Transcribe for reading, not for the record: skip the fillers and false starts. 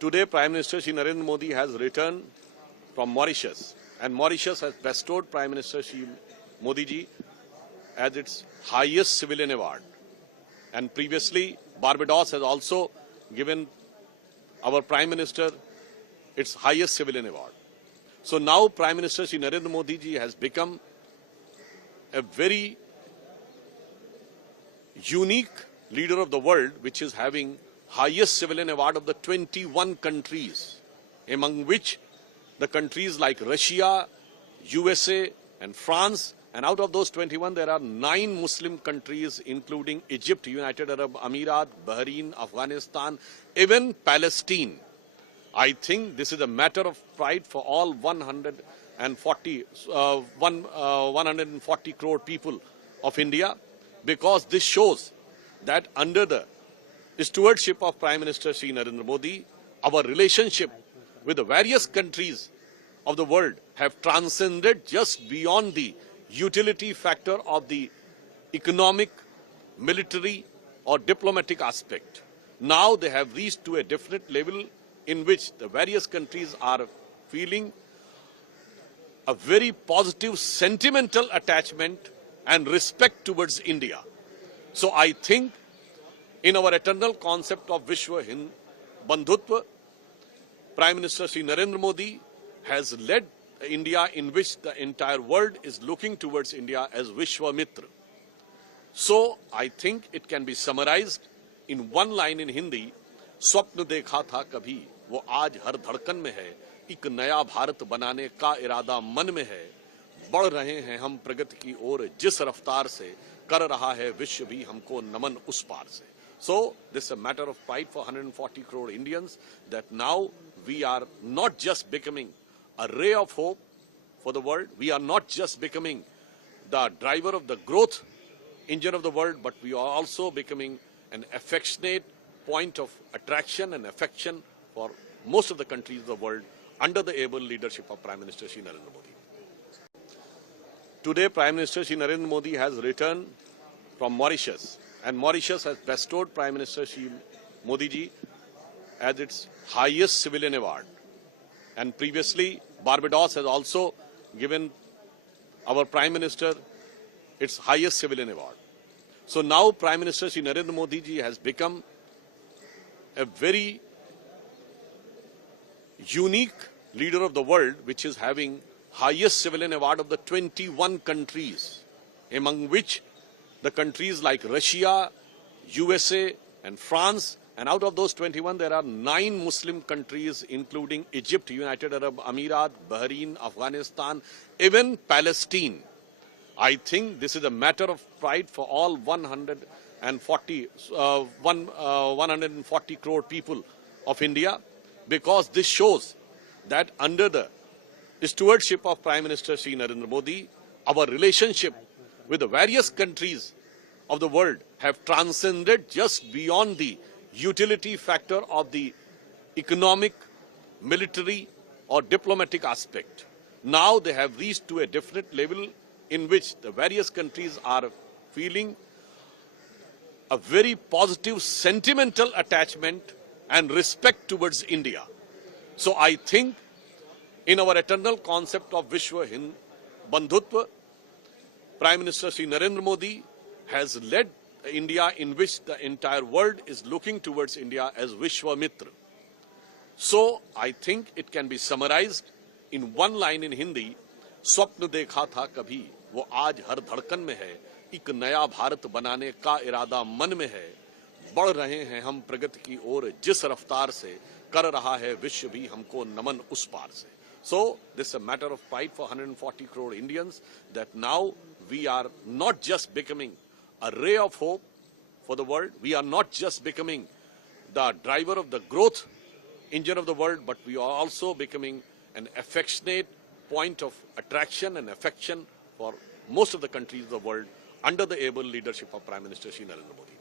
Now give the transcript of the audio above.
Today, Prime Minister Shri Narendra Modi has returned from Mauritius, and Mauritius has bestowed Prime Minister Shri Modi ji as its highest civilian award. And previously, Barbados has also given our Prime Minister its highest civilian award. So now Prime Minister Shri Narendra Modi ji has become a very unique leader of the world, which is having highest civilian award of the 21 countries, among which the countries like Russia, USA and France, and out of those 21 there are 9 Muslim countries including Egypt, United Arab Emirates, Bahrain, Afghanistan, even Palestine. I think this is a matter of pride for all 140 crore people of India, because this shows that under the stewardship of Prime Minister Shri Narendra Modi, our relationship with the various countries of the world have transcended just beyond the utility factor of the economic, military or diplomatic aspect. Now they have reached to a different level in which the various countries are feeling a very positive sentimental attachment and respect towards India. So I think in our eternal concept of Vishwa Hind Bandhutva, Prime Minister Shri Narendra Modi has led India, in which the entire world is looking towards India as Vishwa Mitra. So I think it can be summarized in one line in Hindi: स्वप्न देखा था कभी वो आज हर धड़कन में है, एक नया भारत बनाने का इरादा मन में है, बढ़ रहे हैं हम प्रगति की ओर जिस रफ्तार से, कर रहा है विश्व भी हमको नमन उस पार से. So this is a matter of pride for 140 crore Indians that now we are not just becoming a ray of hope for the world, we are not just becoming the driver of the growth engine of the world, but we are also becoming an affectionate point of attraction and affection for most of the countries of the world under the able leadership of Prime Minister Shri Narendra Modi. Today, Prime Minister Shri Narendra Modi has returned from Mauritius, and Mauritius has bestowed Prime Minister Shri Modi ji as its highest civilian award. And previously, Barbados has also given our Prime Minister its highest civilian award. So now Prime Minister Shri Narendra Modi ji has become a very unique leader of the world, which is having highest civilian award of the 21 countries, among which the countries like Russia, USA and France, and out of those 21 there are 9 Muslim countries including Egypt, United Arab Emirates, Bahrain, Afghanistan, even Palestine. I think this is a matter of pride for all 140 crore people of India, because this shows that under the stewardship of Prime Minister Shri Narendra Modi, our relationship with the various countries of the world have transcended just beyond the utility factor of the economic, military or diplomatic aspect. Now they have reached to a different level in which the various countries are feeling a very positive sentimental attachment and respect towards India. So I think in our eternal concept of Vishwa Hind Bandhutva, Prime Minister Shri Narendra Modi has led India, in which the entire world is looking towards India as Vishwa Mitra. So I think it can be summarized in one line in Hindi: स्वप्न देखा था कभी वो आज हर धड़कन में है, एक नया भारत बनाने का इरादा मन में है, बढ़ रहे हैं हम प्रगति की ओर जिस रफ्तार से, कर रहा है विश्व भी हमको नमन उस पार से. So this is a matter of pride for 140 crore Indians that now we are not just becoming a ray of hope for the world, we are not just becoming the driver of the growth engine of the world, but we are also becoming an affectionate point of attraction and affection for most of the countries of the world under the able leadership of Prime Minister Shri Narendra Modi.